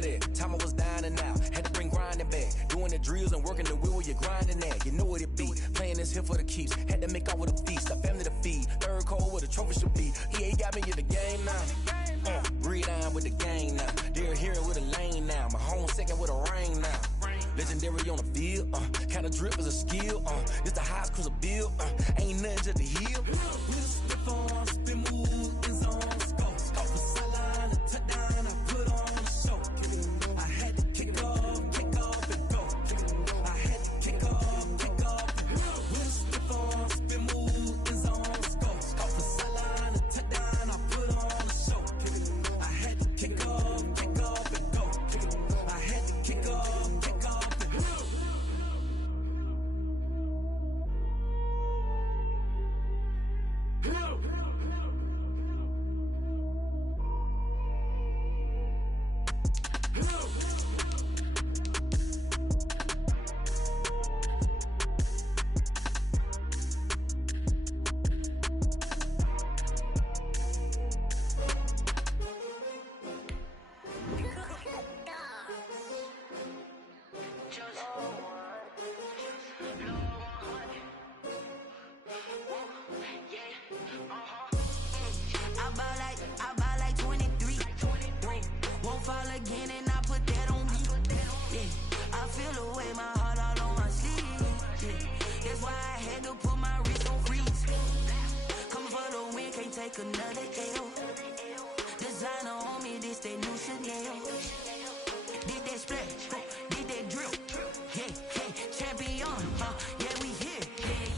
remember that time I was dying and out. Had to bring grinding back. Doing the drills and working the wheel where you're grinding at. You know what it be. Playing this here for the keeps. Had to make out with a feast. A family to feed. Third cold where the trophy should be. EA got me in the game now. Breed on with the gang now. They're here with a lane now. My home second with a rain now. Legendary on the field. Kind of drip is a skill. This the highest cruiser bill. Ain't nothing just the hill. Spin move in zone. Another L. Designer on me, this that new Chanel. Did that splash, did that drill. Yeah, champion, yeah, we here.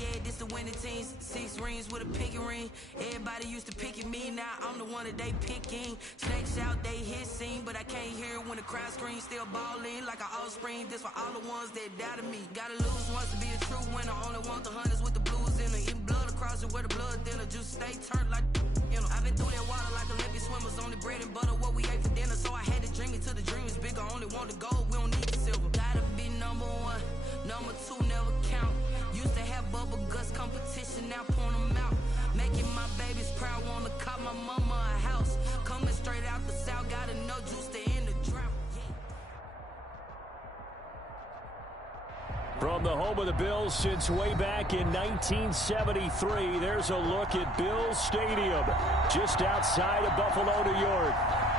Yeah, this the winning team. 6 rings with a pinky ring. Everybody used to pick at me, now I'm the one that they picking. Snakes out, they hit scene, but I can't hear it when the crowd screams. Still balling like an offspring. This for all the ones that doubted me. Gotta lose once to be a true winner. Only want the hunters with the blues in it. Eating blood across it where the blood thinner. Just stay turned like. I've been through that water like Olympic swimmers. Only bread and butter, what we ate for dinner. So I had to dream it till the dream is bigger. Only want the gold, we don't need the silver. Gotta be number 1, number 2 never count. Used to have bubble guts competition, now point them out. Making my babies proud, wanna cop my mama a house. Coming straight out the south, gotta know juice to end the drought. From the home of the Bills since way back in 1973, there's a look at Bills Stadium, just outside of Buffalo, New York.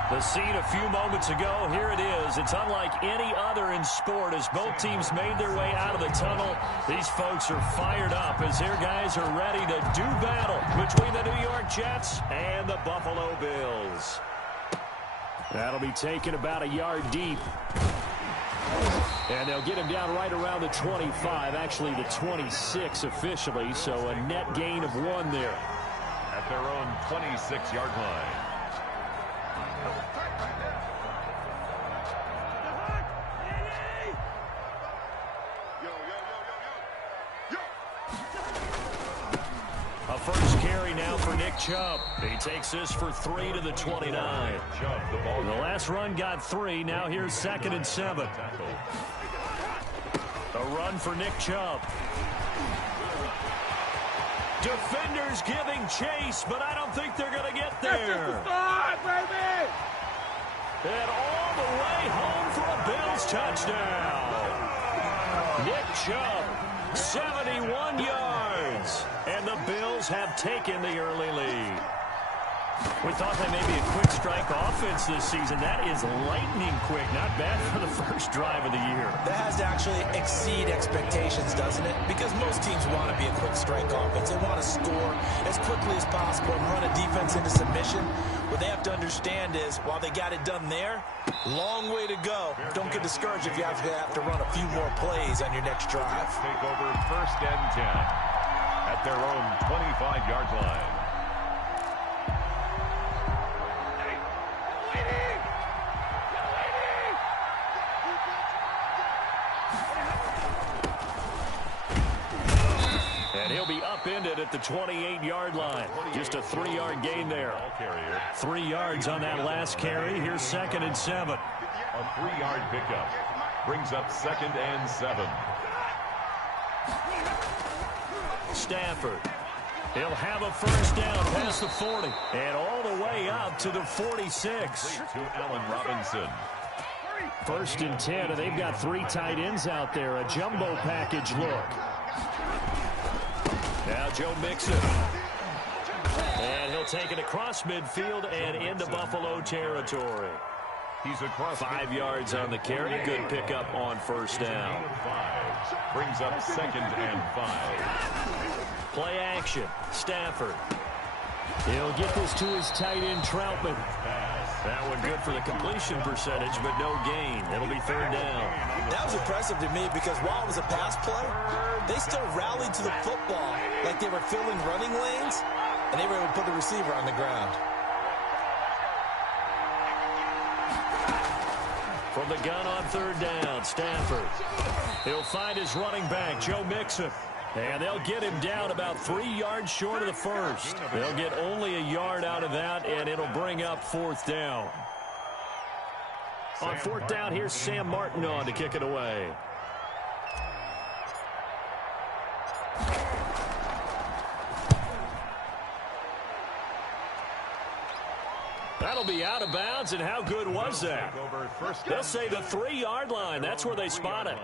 The scene a few moments ago, here it is. It's unlike any other in sport as both teams made their way out of the tunnel. These folks are fired up as their guys are ready to do battle between the New York Jets and the Buffalo Bills. That'll be taken about a yard deep. And they'll get him down right around the 25, actually the 26 officially, so a net gain of 1 there. At their own 26-yard line. A first carry now for Nick Chubb. He takes this for 3 to the 29. The last run got 3. Now here's 2nd and 7. A run for Nick Chubb. Defenders giving chase, but I don't think they're going to get there. And all the way home for a Bills touchdown. Nick Chubb, 71 yards. And the Bills have taken the early lead. We thought that may be a quick strike offense this season. That is lightning quick. Not bad for the first drive of the year. That has to actually exceed expectations, doesn't it? Because most teams want to be a quick strike offense. They want to score as quickly as possible and run a defense into submission. What they have to understand is, while they got it done there, long way to go. Don't get discouraged if you have to run a few more plays on your next drive. Take over 1st and 10 at their own 25-yard line. And he'll be upended at the 28-yard line. Just a 3-yard gain there. 3 yards on that last carry. Here's 2nd and 7. A 3-yard pickup brings up 2nd and 7. Stafford. He'll have a first down past the 40. And all the way up to the 46. To Allen Robinson. First and 10, and they've got 3 tight ends out there. A jumbo package look. Now Joe Mixon. And he'll take it across midfield and into Buffalo territory. He's across 5 yards on the carry. Good pickup on first down. 5. Brings up 2nd and 5. Play action. Stafford. He'll get this to his tight end, Troutman. That one good for the completion percentage, but no gain. It'll be 3rd down. That was impressive to me because while it was a pass play, they still rallied to the football like they were filling running lanes, and they were able to put the receiver on the ground. From the gun on 3rd down, Stafford. He'll find his running back, Joe Mixon. And they'll get him down about 3 yards short of the first. They'll get only a yard out of that, and it'll bring up 4th down. On 4th down, here's Sam Martin on to kick it away. That'll be out of bounds, and how good was that? They'll say the 3-yard line. That's where they spot it.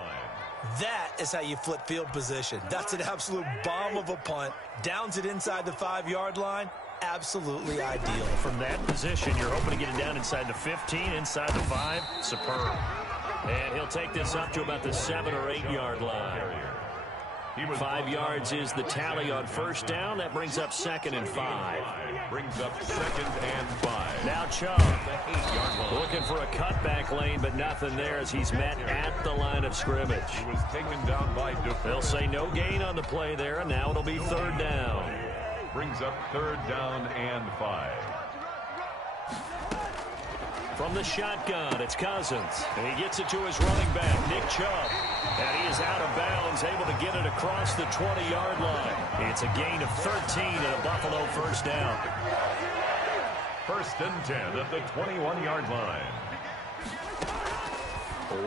That is how you flip field position. That's an absolute bomb of a punt. Downs it inside the 5-yard line. Absolutely ideal. From that position, you're hoping to get it down inside the 15, inside the 5. Superb. And he'll take this up to about the 7 or 8-yard line. 5 yards is the tally on first down. That brings up 2nd and 5. Brings up 2nd and 5. Now Chubb looking for a cutback lane, but nothing there as he's met at the line of scrimmage. He was taken down by Dufour. They'll say no gain on the play there, and now it'll be 3rd down. Brings up 3rd down and 5. From the shotgun, it's Cousins. And he gets it to his running back, Nick Chubb. And he is out of bounds, able to get it across the 20-yard line. It's a gain of 13 and a Buffalo 1st down. 1st and 10 at the 21-yard line.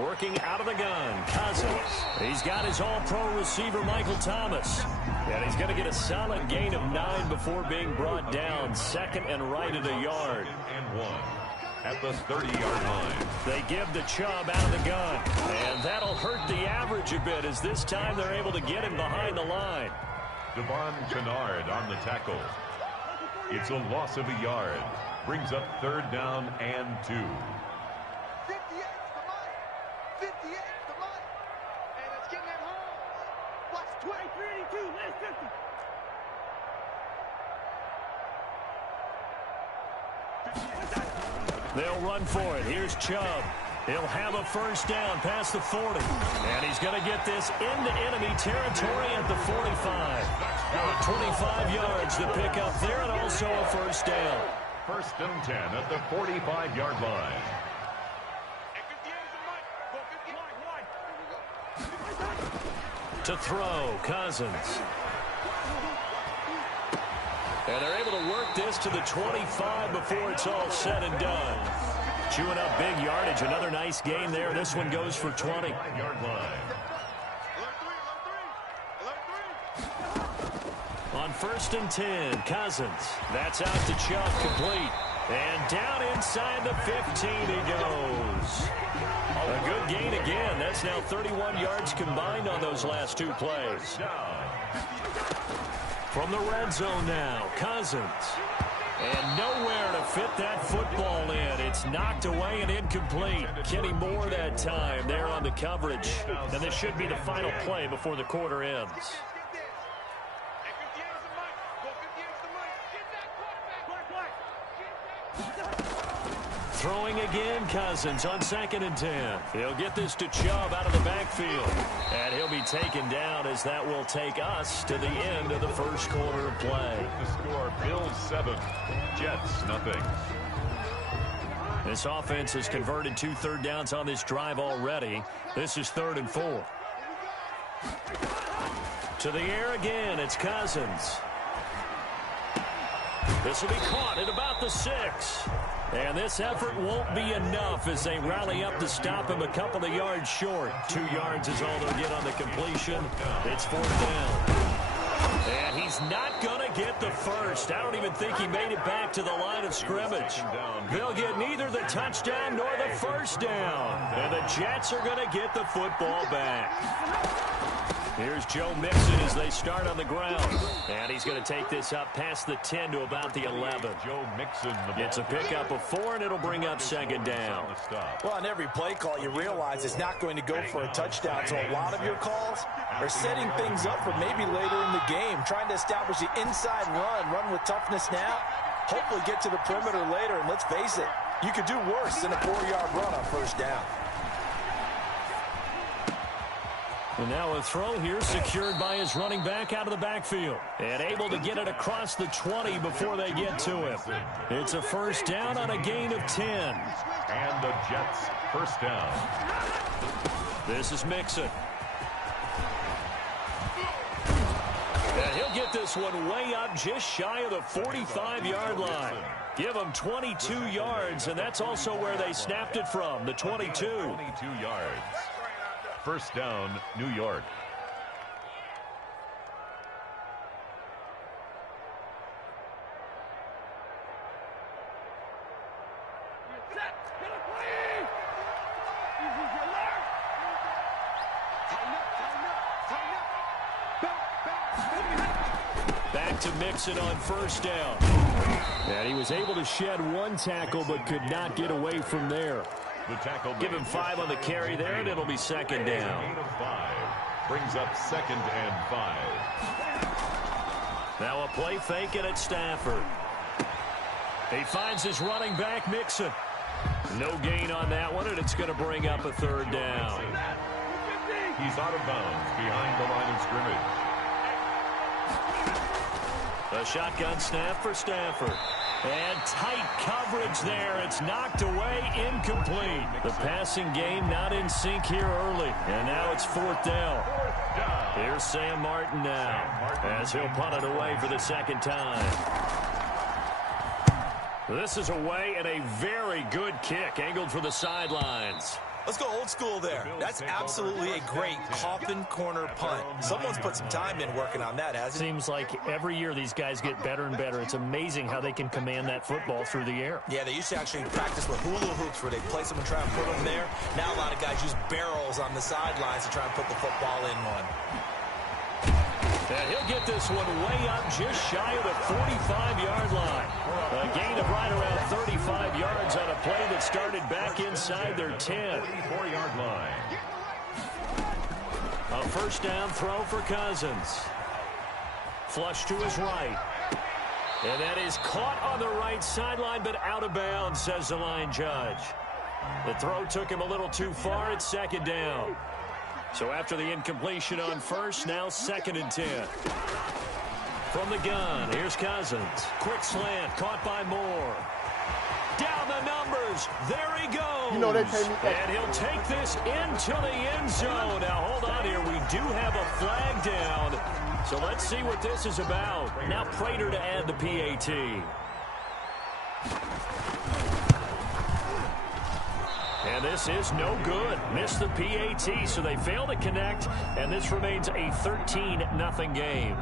Working out of the gun, Cousins. He's got his all-pro receiver, Michael Thomas. And he's going to get a solid gain of 9 before being brought down. 2nd and right at a yard. And 1. At the 30-yard line. They give the Chubb out of the gun. And that'll hurt the average a bit as this time they're able to get him behind the line. Devon Kennard on the tackle. It's a loss of a yard. Brings up 3rd down and 2. 58 to Mike. 58 to Mike. And it's getting at home. Watch 23-82. Last 50. They'll run for it. Here's Chubb. He'll have a 1st down past the 40. And he's going to get this into enemy territory at the 45. 25 yards to pick up there and also a 1st down. 1st and 10 at the 45-yard line. To throw, Cousins. And they're able to work this to the 25 before it's all said and done. Chewing up big yardage. Another nice gain there. This one goes for 20. 5-yard line. On 1st and 10, Cousins. That's out to Chubb, complete. And down inside the 15 he goes. A good gain again. That's now 31 yards combined on those last 2 plays. From the red zone now, Cousins. And nowhere to fit that football in. It's knocked away and incomplete. Kenny Moore that time there on the coverage. And this should be the final play before the quarter ends. Throwing again, Cousins on 2nd and 10. He'll get this to Chubb out of the backfield. And he'll be taken down as that will take us to the end of the 1st quarter of play. The score, Bills 7, Jets nothing. This offense has converted 2 third downs on this drive already. This is 3rd and 4. To the air again, it's Cousins. This will be caught at about the 6. And this effort won't be enough as they rally up to stop him a couple of yards short. 2 yards is all they'll get on the completion. It's 4th down. And he's not going to get the first. I don't even think he made it back to the line of scrimmage. They'll get neither the touchdown nor the first down. And the Jets are going to get the football back. Here's Joe Mixon as they start on the ground. And he's going to take this up past the 10 to about the 11. Joe Mixon. It's a pickup of 4, and it'll bring up second down. Well, on every play call, you realize it's not going to go for a touchdown. So a lot of your calls are setting things up for maybe later in the game, trying to establish the inside run with toughness now, hopefully get to the perimeter later. And let's face it, you could do worse than a 4-yard run on first down. And now a throw here secured by his running back out of the backfield. And able to get it across the 20 before they get to him. It's a first down on a gain of 10. And the Jets first down. This is Mixon. And he'll get this one way up just shy of the 45-yard line. Give him 22 yards, and that's also where they snapped it from, the 22. 22 yards. First down, New York. Back to Mixon on first down. And he was able to shed one tackle but could not get away from there. The tackle. Give him 5 on the carry there, and it'll be second down. Gain of 5 brings up 2nd and 5. Now a play fake it at Stafford. He finds his running back, Mixon. No gain on that one, and it's going to bring up a third down. He's out of bounds behind the line of scrimmage. A shotgun snap for Stafford. And tight coverage there. It's knocked away, incomplete. The passing game not in sync here early. And now it's 4th down. Here's Sam Martin now as he'll punt it away for the second time. This is away and a very good kick angled for the sidelines. Let's go old school there. That's absolutely a great coffin corner punt. Someone's put some time in working on that, hasn't it? Seems like every year these guys get better and better. It's amazing how they can command that football through the air. Yeah, they used to actually practice with hula hoops where they place them and try and put them there. Now a lot of guys use barrels on the sidelines to try and put the football in one. And he'll get this one way up just shy of the 45-yard line. A gain of right around 35 yards on a play that started back inside their 10. 44-yard line. A first down throw for Cousins. Flush to his right. And that is caught on the right sideline, but out of bounds, says the line judge. The throw took him a little too far. It's second down. So after the incompletion on first, now 2nd and 10. From the gun, here's Cousins. Quick slant, caught by Moore. Down the numbers. There he goes. You know they pay me. And he'll take this into the end zone. Now, hold on here. We do have a flag down. So let's see what this is about. Now Prater to add the PAT. And this is no good. Missed the PAT, so they fail to connect, and this remains a 13-0 game.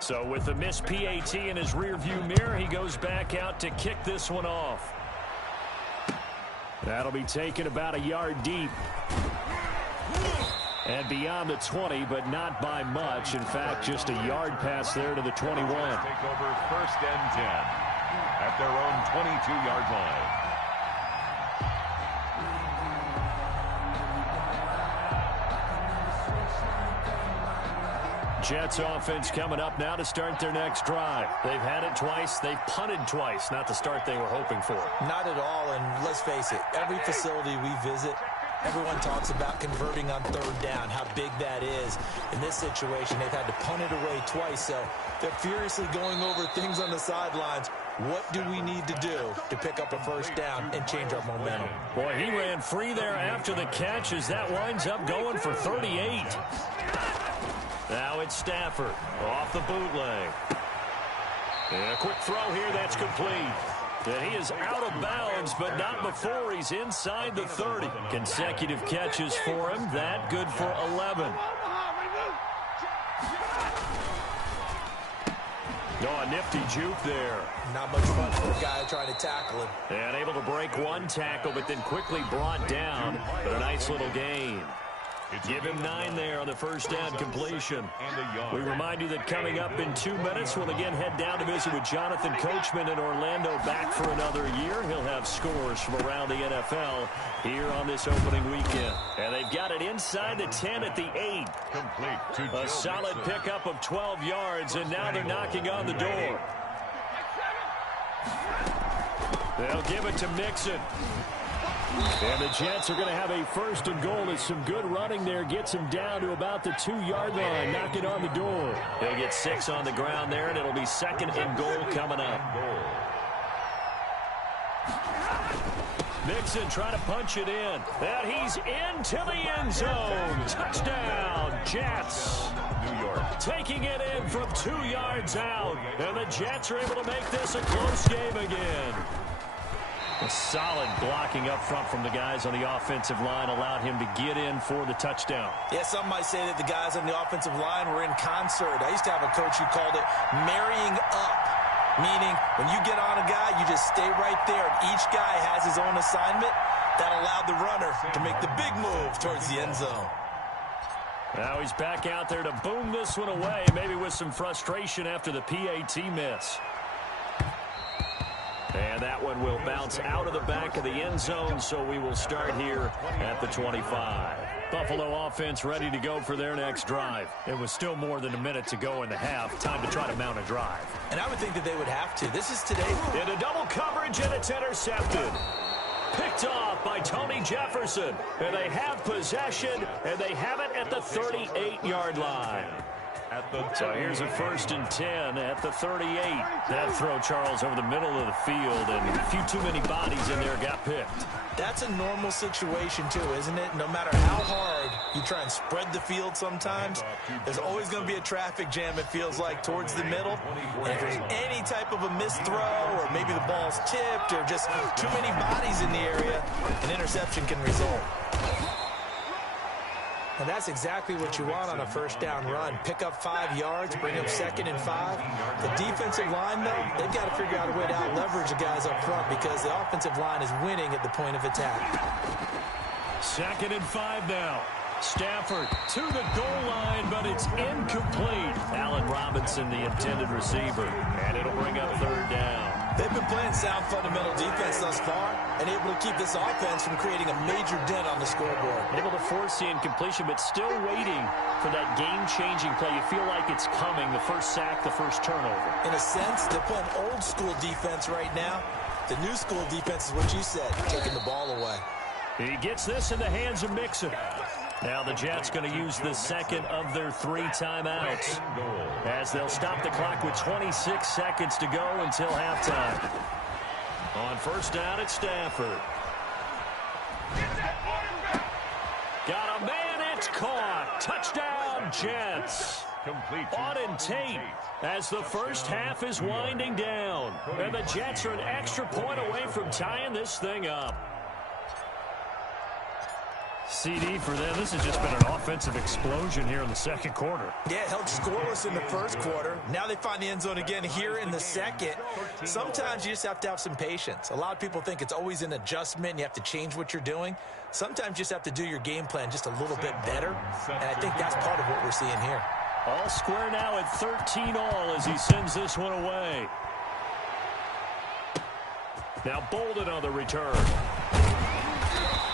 So with the missed PAT in his rearview mirror, he goes back out to kick this one off. That'll be taken about a yard deep. And beyond the 20, but not by much. In fact, just a yard pass there to the 21. Take over 1st and 10 at their own 22-yard line. Jets offense coming up now to start their next drive. They've had it twice. They've punted twice. Not the start they were hoping for. Not at all, and let's face it, every facility we visit, everyone talks about converting on 3rd down, how big that is. In this situation, they've had to punt it away twice, so they're furiously going over things on the sidelines. What do we need to do to pick up a first down and change our momentum? Boy, he ran free there after the catch as that winds up going for 38. Now it's Stafford off the bootleg. And a quick throw here that's complete. And he is out of bounds, but not before he's inside the 30. Consecutive catches for him. That good for 11. Oh, a nifty juke there. Not much fun for a guy trying to tackle him. And able to break one tackle, but then quickly brought down. But a nice little gain. Give him 9 there on the first down completion. We remind you that coming up in 2 minutes, we'll again head down to visit with Jonathan Coachman in Orlando, back for another year. He'll have scores from around the NFL here on this opening weekend. And they've got it inside the 10 at the 8. A solid pickup of 12 yards, and now they're knocking on the door. They'll give it to Mixon. And the Jets are going to have a first and goal. As some good running there gets him down to about the 2-yard line. Knocking on the door. They'll get 6 on the ground there, and it'll be second and goal coming up. Mixon trying to punch it in. And he's into the end zone. Touchdown, Jets. New York. Taking it in from 2 yards out. And the Jets are able to make this a close game again. A solid blocking up front from the guys on the offensive line allowed him to get in for the touchdown. Yeah, some might say that the guys on the offensive line were in concert. I used to have a coach who called it marrying up, meaning when you get on a guy, you just stay right there. And each guy has his own assignment. That allowed the runner to make the big move towards the end zone. Now he's back out there to boom this one away, maybe with some frustration after the PAT miss. And that one will bounce out of the back of the end zone, so we will start here at the 25. Buffalo offense ready to go for their next drive. It was still more than a minute to go in the half. Time to try to mount a drive. And I would think that they would have to. This is today. Into double coverage, and it's intercepted. Picked off by Tony Jefferson. And they have possession, and they have it at the 38-yard line. So here's a first and 10 at the 38. That throw, Charles, over the middle of the field, and a few too many bodies in there got picked. That's a normal situation, too, isn't it? No matter how hard you try and spread the field sometimes, there's always going to be a traffic jam, it feels like, towards the middle. And if there's any type of a missed throw, or maybe the ball's tipped, or just too many bodies in the area, an interception can result. And that's exactly what you want on a first down run. Pick up 5 yards, bring up 2nd and 5. The defensive line, though, they've got to figure out a way to out-leverage the guys up front because the offensive line is winning at the point of attack. 2nd and 5 now. Stafford to the goal line, but it's incomplete. Allen Robinson, the intended receiver, and it'll bring up 3rd down. They've been playing sound fundamental defense thus far and able to keep this offense from creating a major dent on the scoreboard. Able to force the incompletion, but still waiting for that game-changing play. You feel like it's coming, the first sack, the first turnover. In a sense, they're playing old-school defense right now. The new-school defense is what you said, taking the ball away. He gets this in the hands of Mixon. Now the Jets going to use the second of their 3 timeouts as they'll stop the clock with 26 seconds to go until halftime. On first down, it's Stafford. Got a man, it's caught. Touchdown, Jets. Auden Tate as the first half is winding down. And the Jets are an extra point away from tying this thing up. CD for them. This has just been an offensive explosion here in the second quarter. Yeah, held scoreless in the first quarter. Now they find the end zone again here in the second. Sometimes you just have to have some patience. A lot of people think it's always an adjustment and you have to change what you're doing. Sometimes you just have to do your game plan just a little bit better, and I think that's part of what we're seeing here. All square now at 13 all as he sends this one away. Now Bolden on the return.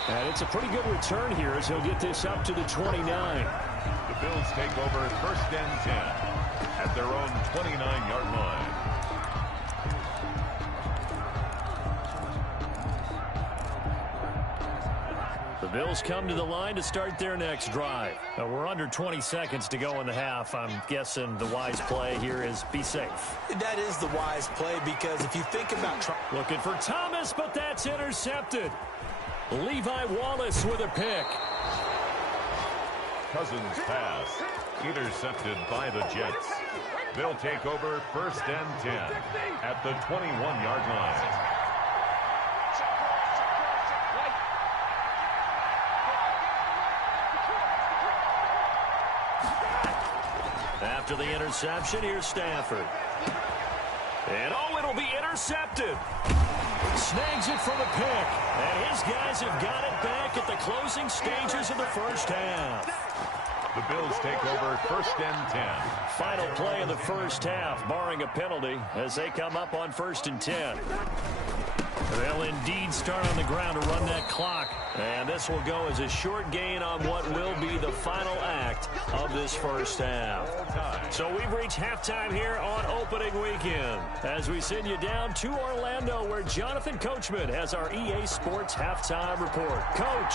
And it's a pretty good return here as he'll get this up to the 29. The Bills take over 1st and 10 at their own 29-yard line. The Bills come to the line to start their next drive. Now we're under 20 seconds to go in the half. I'm guessing the wise play here is be safe. That is the wise play because if you think about... Looking for Thomas, but that's intercepted. Levi Wallace with a pick. Cousins pass intercepted by the Jets. They'll take over 1st and 10 at the 21-yard line. After the interception, here's Stafford. And, oh, it'll be intercepted. Snags it for the pick. And his guys have got it back at the closing stages of the first half. The Bills take over 1st and 10. Final play of the first half, barring a penalty, as they come up on 1st and 10. They'll indeed start on the ground to run that clock. And this will go as a short gain on what will be the final act of this first half. So we've reached halftime here on opening weekend as we send you down to Orlando, where Jonathan Coachman has our EA Sports halftime report. Coach,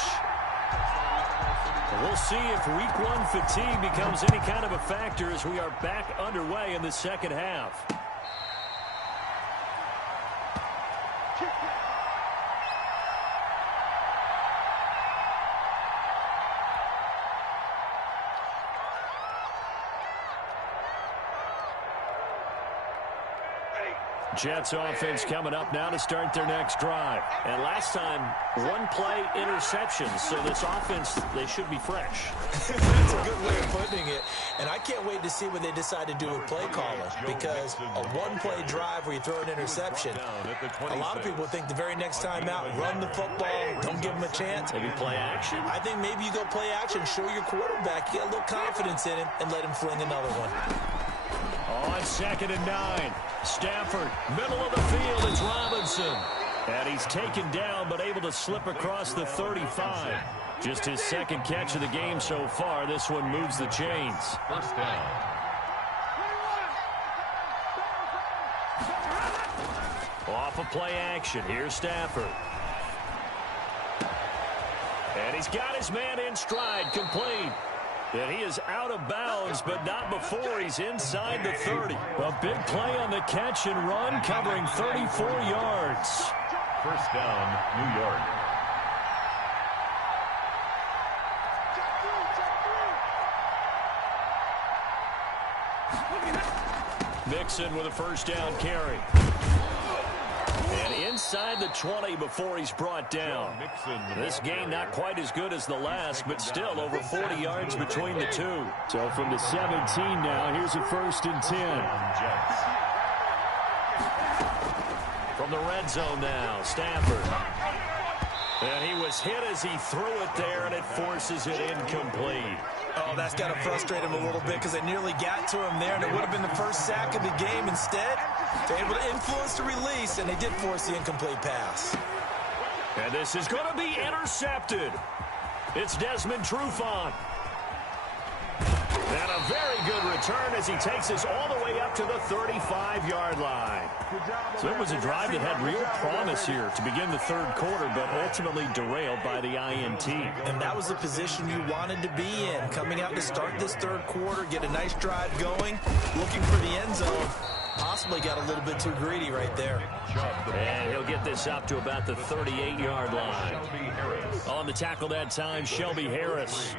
we'll see if week 1 fatigue becomes any kind of a factor as we are back underway in the second half. Jets offense coming up now to start their next drive. And last time, 1-play interceptions. So this offense, they should be fresh. That's a good way of putting it. And I can't wait to see what they decide to do with play calling. Because a 1-play drive where you throw an interception, a lot of people think the very next time out, run the football, don't give them a chance. Maybe play action. I think maybe you go play action, show your quarterback, get a little confidence in him, and let him fling another one. On 2nd and 9, Stafford, middle of the field, it's Robinson. And he's taken down, but able to slip across the 35. Just his second catch of the game so far. This one moves the chains. 1st down. Off of play action, here's Stafford. And he's got his man in stride, complete. And he is out of bounds, but not before he's inside the 30. A big play on the catch and run, covering 34 yards. 1st down, New York. Mixon with a 1st down carry. And inside the 20 before he's brought down. This game not quite as good as the last, but still over 40 yards between the two. So from the 17 now, here's a 1st and 10. From the red zone now, Stafford. And he was hit as he threw it there, and it forces it incomplete. Oh, that's got to frustrate him a little bit because they nearly got to him there, and it would have been the first sack of the game. Instead, they're able to influence the release, and they did force the incomplete pass. And this is going to be intercepted. It's Desmond Trufant. And a very good return as he takes us all the way up to the 35-yard line. So it was a drive that had real promise here to begin the 3rd quarter, but ultimately derailed by the INT. And that was the position you wanted to be in, coming out to start this 3rd quarter, get a nice drive going, looking for the end zone. Possibly got a little bit too greedy right there. And he'll get this up to about the 38-yard line. On the tackle that time, Shelby Harris.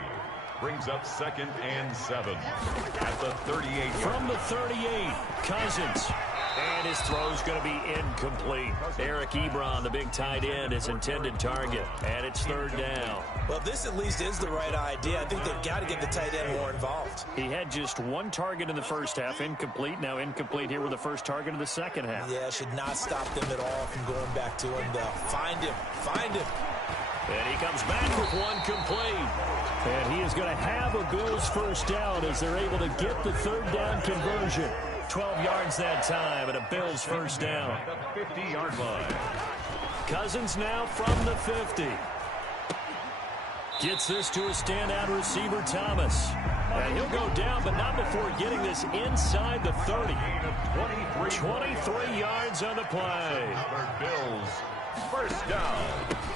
Brings up 2nd and 7 at the 38. From the 38, Cousins. And his throw's going to be incomplete. Eric Ebron, the big tight end, is intended target. And it's 3rd down. Well, this at least is the right idea. I think they've got to get the tight end more involved. He had just 1 target in the first half, incomplete. Now incomplete here with the first target of the second half. Yeah, should not stop them at all from going back to him, though. Find him. Find him. And he comes back with 1 complete. And he is going to have a Bills first down as they're able to get the 3rd down conversion. 12 yards that time and a Bills first down. At the 50-yard line. Cousins now from the 50. Gets this to a standout receiver, Thomas. And he'll go down, but not before getting this inside the 30. 23 yards on the play. Bills first down.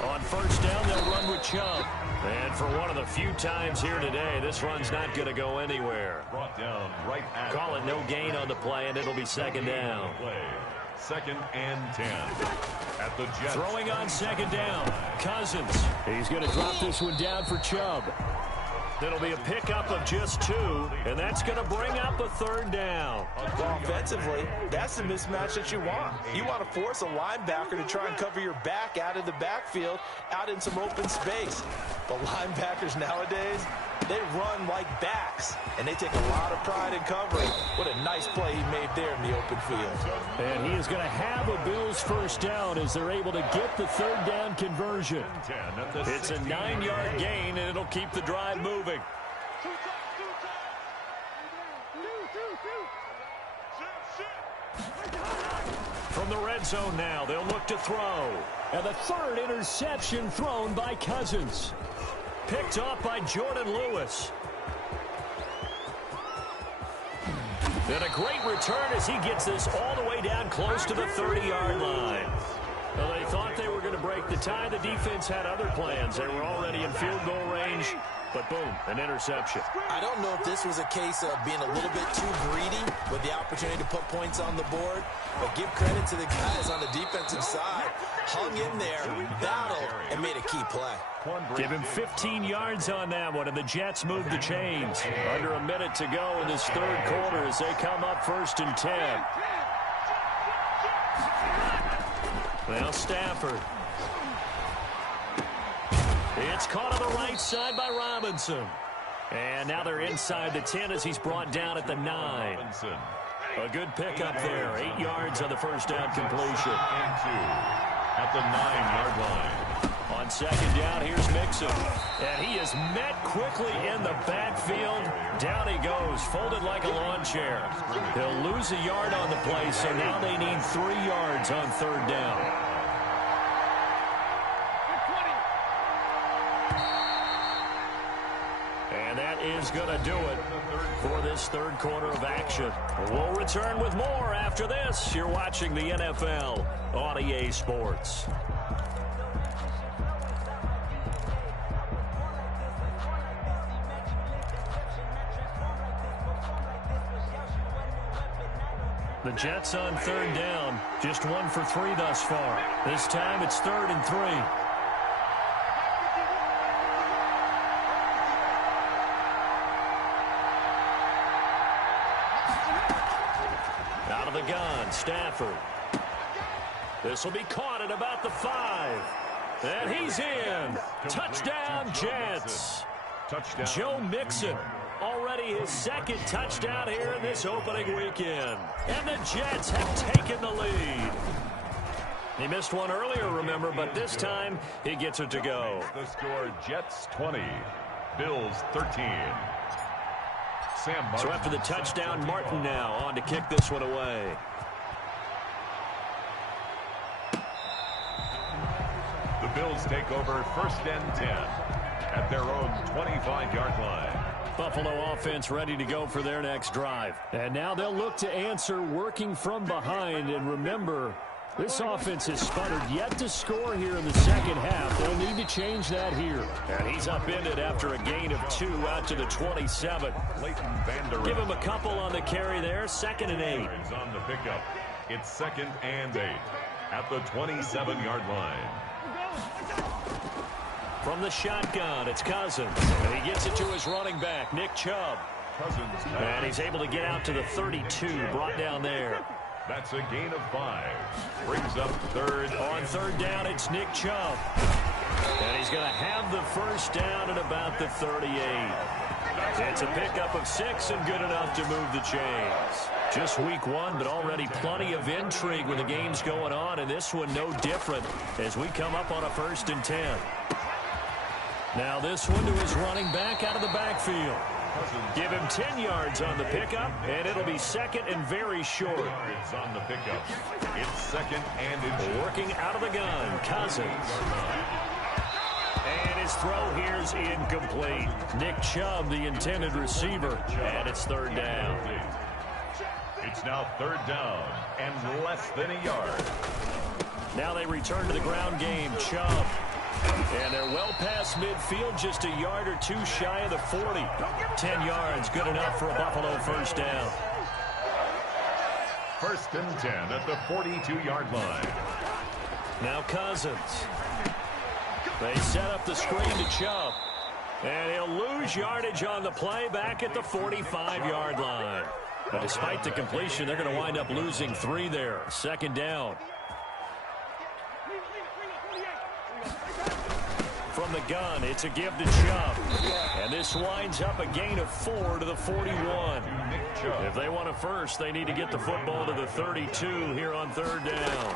On first down, they'll run with Chubb. And for one of the few times here today, this run's not going to go anywhere. Brought down right at Call it no gain on the play, and it'll be 2nd down. 2nd and 10 at the Jets. Throwing on 2nd down, Cousins. He's going to drop this one down for Chubb. It'll be a pickup of just 2, and that's going to bring up a 3rd down. Well, offensively, that's the mismatch that you want. You want to force a linebacker to try and cover your back out of the backfield, out in some open space. But linebackers nowadays, They run like backs, and they take a lot of pride in covering. What a nice play he made there in the open field. And he is going to have a Bills first down as they're able to get the third down conversion. It's a 9-yard gain, and it'll keep the drive moving. From the red zone now, they'll look to throw. And the third interception thrown by Cousins. Picked off by Jordan Lewis. And a great return as he gets this all the way down close to the 30-yard line. Well, they thought they were going to break the tie. The defense had other plans. They were already in field goal range. But boom, an interception. I don't know if this was a case of being a little bit too greedy with the opportunity to put points on the board, but give credit to the guys on the defensive side. Hung in there, battled, and made a key play. Give him 15 yards on that one, and the Jets move the chains. Under a minute to go in this third quarter as they come up 1st and 10. Well, Stafford. It's caught on the right side by Robinson. And now they're inside the 10 as he's brought down at the 9. A good pickup there. 8 yards on the first down completion. At the 9-yard line. On second down, here's Mixon. And he is met quickly in the backfield. Down he goes, folded like a lawn chair. He'll lose a yard on the play, so now they need 3 yards on third down. And that is going to do it for this third quarter of action. We'll return with more after this. You're watching the NFL on EA Sports. The Jets on third down, just 1 for 3 thus far. This time it's 3rd and 3. Out of the gun, Stafford. This will be caught at about the 5. And he's in. Touchdown, Jets. Joe Mixon. Already his 2nd touchdown here in this opening weekend. And the Jets have taken the lead. He missed one earlier, remember, but this time he gets it to go. The score, Jets 20, Bills 13. So after the touchdown, Martin now on to kick this one away. The Bills take over 1st and 10 at their own 25-yard line. Buffalo offense ready to go for their next drive. And now they'll look to answer working from behind. And remember, this offense has sputtered yet to score here in the second half. They'll need to change that here. And he's upended after a gain of 2 out to the 27. Give him a couple on the carry there. 2nd and 8. On the pickup. It's 2nd and 8 at the 27-yard line. From the shotgun, it's Cousins. And he gets it to his running back, Nick Chubb. And he's able to get out to the 32, brought down there. That's a gain of 5. Brings up 3rd. On third down, it's Nick Chubb. And he's going to have the first down at about the 38. It's a pickup of 6 and good enough to move the chains. Just week 1, but already plenty of intrigue with the games going on, and this one no different as we come up on a 1st and 10. Now this one to his running back out of the backfield. Give him 10 yards on the pickup, and it'll be 2nd and very short. It's on the pickup. It's 2nd and inches. Working out of the gun, Cousins. And his throw here's incomplete. Nick Chubb, the intended receiver, and it's 3rd down. It's now 3rd down and less than a yard. Now they return to the ground game. Chubb. And they're well past midfield, just a yard or 2 shy of the 40. 10 yards, good enough for a Buffalo first down. 1st and 10 at the 42-yard line. Now Cousins. They set up the screen to Chubb. And he'll lose yardage on the play back at the 45-yard line. But despite the completion, they're going to wind up losing 3 there. 2nd down. from the gun. It's a give to Chubb. And this winds up a gain of 4 to the 41. If they want a first, they need to get the football to the 32 here on third down.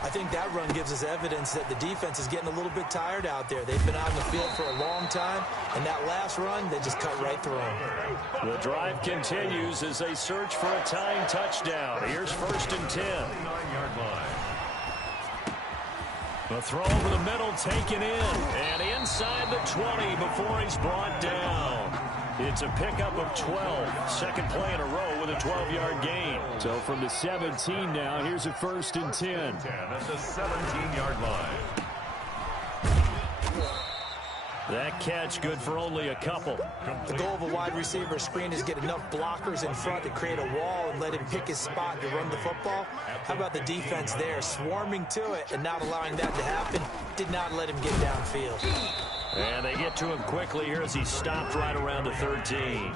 I think that run gives us evidence that the defense is getting a little bit tired out there. They've been out in the field for a long time, and that last run, they just cut right through them. The drive continues as they search for a tying touchdown. Here's 1st and 10. 9-yard line. The throw over the middle taken in, and inside the 20 before he's brought down. It's a pickup of 12. Second play in a row with a 12-yard gain. So from the 17 now, here's a 1st and 10. At the 17-yard line. That catch good for only a couple. The goal of a wide receiver screen is get enough blockers in front to create a wall and let him pick his spot to run the football. How about the defense there, swarming to it and not allowing that to happen? Did not let him get downfield. And they get to him quickly here as he stopped right around the 13.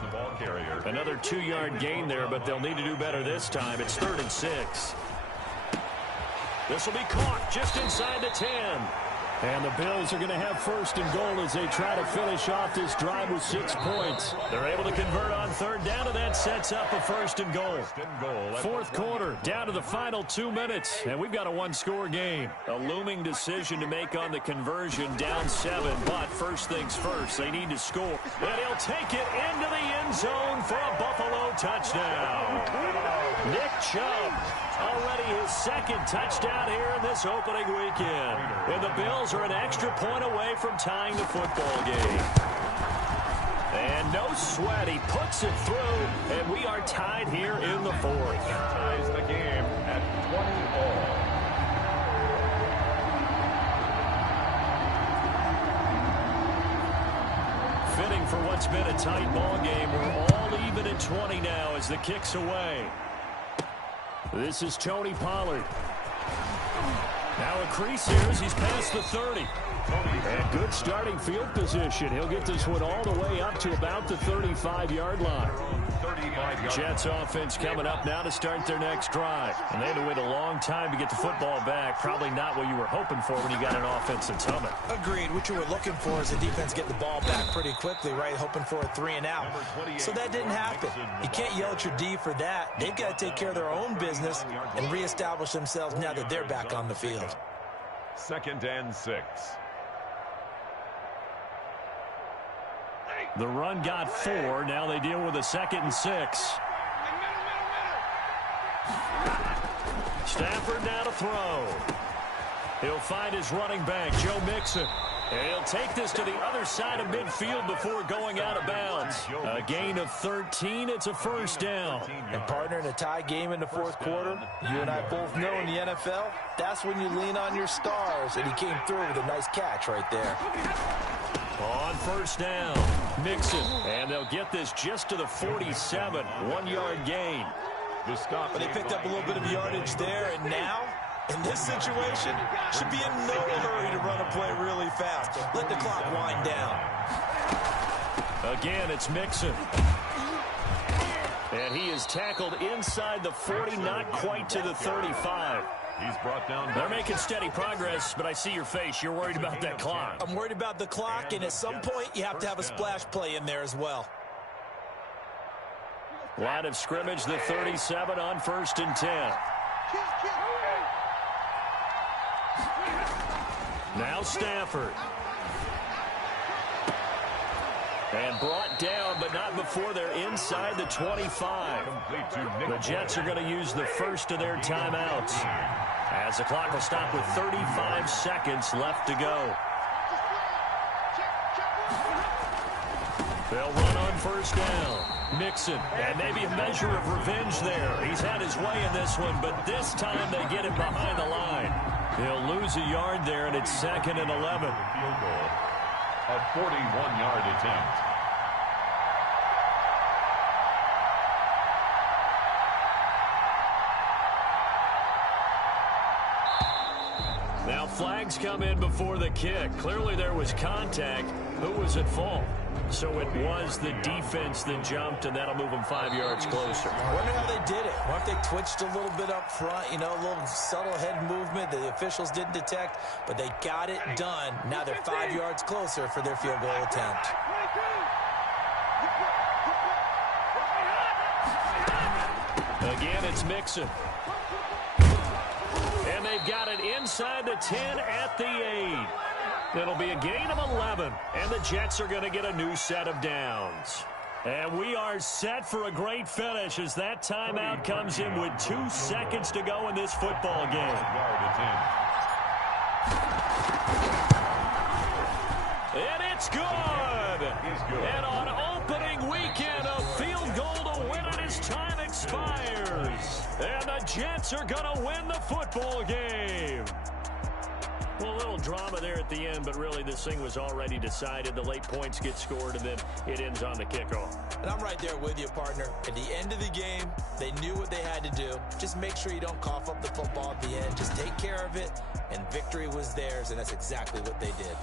Another 2-yard gain there, but they'll need to do better this time. It's 3rd and 6. This will be caught just inside the 10. And the Bills are going to have 1st and goal as they try to finish off this drive with 6 points. They're able to convert on third down, and that sets up a 1st and goal. Fourth quarter, down to the final 2 minutes, and we've got a one-score game. A looming decision to make on the conversion, down 7, but first things first, they need to score. And he'll take it into the end zone for a Buffalo touchdown. Nick Chubb, already his 2nd touchdown here in this opening weekend. And the Bills are an extra point away from tying the football game. And no sweat, he puts it through, and we are tied here in the 4th. Ties the game at 20-all. Fitting for what's been a tight ball game. We're all even at 20 now as the kick's away. This is Tony Pollard. Now a crease here as he's past the 30. And good starting field position. He'll get this one all the way up to about the 35-yard line. Jets offense coming up now to start their next drive. And they had to wait a long time to get the football back. Probably not what you were hoping for when you got an offense that's humming. Agreed. What you were looking for is the defense get the ball back pretty quickly, right? Hoping for a 3 and out. So that didn't happen. You can't yell at your D for that. They've got to take care of their own business and reestablish themselves now that they're back on the field. 2nd and 6. The run got 4. Now they deal with a 2nd and 6. Stafford now to throw. He'll find his running back, Joe Mixon. And he'll take this to the other side of midfield before going out of bounds. A gain of 13. It's a 1st down. And partner, in a tie game in the 4th quarter, you and I both know in the NFL, that's when you lean on your stars. And he came through with a nice catch right there. On 1st down, Mixon. And they'll get this just to the 47. 1-yard gain. But they picked up a little bit of yardage there, and now, in this situation, should be in no hurry to run a play really fast. Let the clock wind down. Again, it's Mixon. And he is tackled inside the 40, not quite to the 35. He's brought down. They're making steady progress, but I see your face. You're worried about that clock. I'm worried about the clock, and at some point, you have to have a splash play in there as well. Line of scrimmage, the 37 on 1st and 10. Now Stafford. And brought down, but not before they're inside the 25. The Jets are going to use the first of their timeouts, as the clock will stop with 35 seconds left to go. They'll run on 1st down. Mixon, and maybe a measure of revenge there. He's had his way in this one, but this time they get him behind the line. He'll lose a yard there, and it's 2nd and 11. Field goal. A 41-yard attempt. Now flags come in before the kick. Clearly there was contact. Who was at fault? So it was the defense that jumped, and that'll move them 5 yards closer. I wonder how they did it. What if they twitched a little bit up front, a little subtle head movement the officials didn't detect, but they got it done. Now they're 5 yards closer for their field goal attempt. Again, it's Mixon. And they've got it inside the 10 at the 8. It'll be a gain of 11, and the Jets are going to get a new set of downs. And we are set for a great finish as that timeout comes in with 2 seconds to go in this football game. And it's good. And on opening weekend, a field goal to win it as time expires. And the Jets are going to win the football game. Well, a little drama there at the end, but really this thing was already decided. The late points get scored, and then it ends on the kickoff. And I'm right there with you, partner. At the end of the game, they knew what they had to do. Just make sure you don't cough up the football at the end. Just take care of it, and victory was theirs, and that's exactly what they did.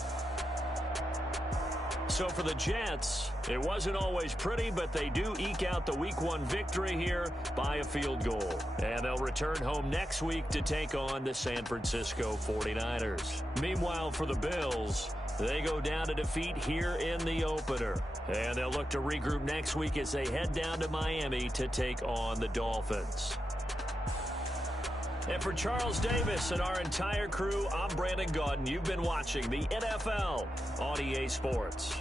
So for the Jets, it wasn't always pretty, but they do eke out the Week 1 victory here by a field goal. And they'll return home next week to take on the San Francisco 49ers. Meanwhile, for the Bills, they go down to defeat here in the opener. And they'll look to regroup next week as they head down to Miami to take on the Dolphins. And for Charles Davis and our entire crew, I'm Brandon Gaudin. You've been watching the NFL on EA Sports.